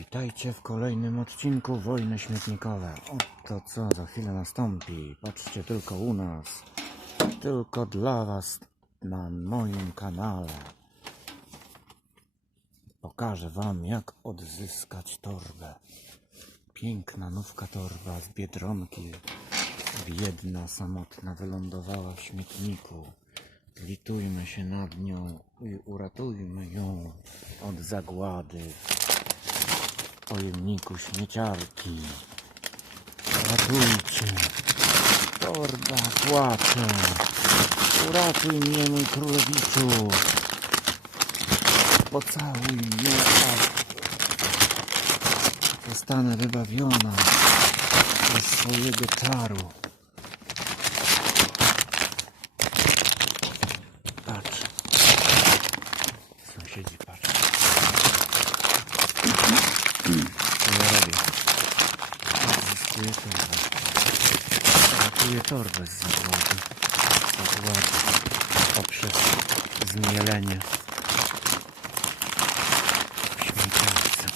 Witajcie w kolejnym odcinku Wojny Śmietnikowe. Oto co za chwilę nastąpi. Patrzcie tylko u nas. Tylko dla Was na moim kanale. Pokażę Wam jak odzyskać torbę. Piękna nówka torba z Biedronki. Biedna, samotna wylądowała w śmietniku. Litujmy się nad nią i uratujmy ją od zagłady pojemniku śmieciarki. Ratujcie! Torba płacze! Uratuj mnie, mój królewiczu! Pocałuj mnie, zostanę wybawiona ze swojego czaru. Patrz. Sąsiedzi patrzą. Co ja robię? Odzyskuję torbę. Ratuję torbę z zagłady. Zagłady. Poprzez zmielenie w śmieciarce.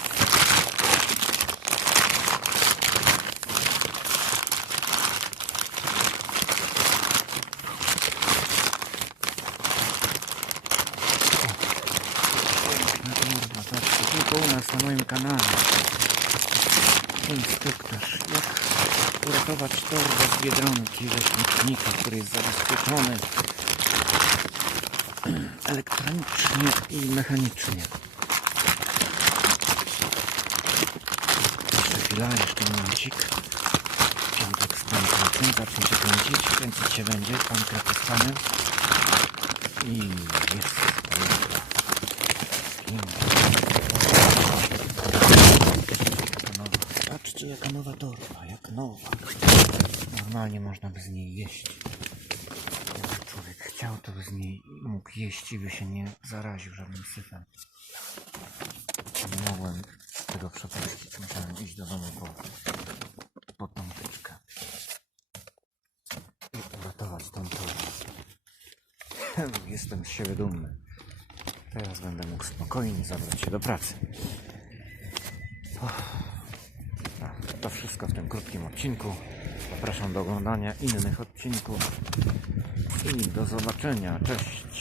Piękna torba, patrzcie, nas na moim kanale. Instruktaż, jak uratować torbę z Biedronki ze śmietnika, który jest zabezpieczony elektronicznie i mechanicznie. Jeszcze chwila, jeszcze momencik. Piątek z pankretem zacznie się kręcić, kręcić się będzie, pankret stanie. I jest torba. Piękna. Jaka nowa. Patrzcie jaka nowa torba, jak nowa. Normalnie można by z niej jeść. Jakby człowiek chciał, to by z niej mógł jeść i by się nie zaraził żadnym syfem. Nie mogłem tego przepuścić. Musiałem iść do domu po, po tą tyczkę. I uratować tą torbę. Jestem z siebie dumny. Teraz będę mógł spokojnie zabrać się do pracy. A, To wszystko w tym krótkim odcinku. Zapraszam do oglądania innych odcinków i do zobaczenia. Cześć.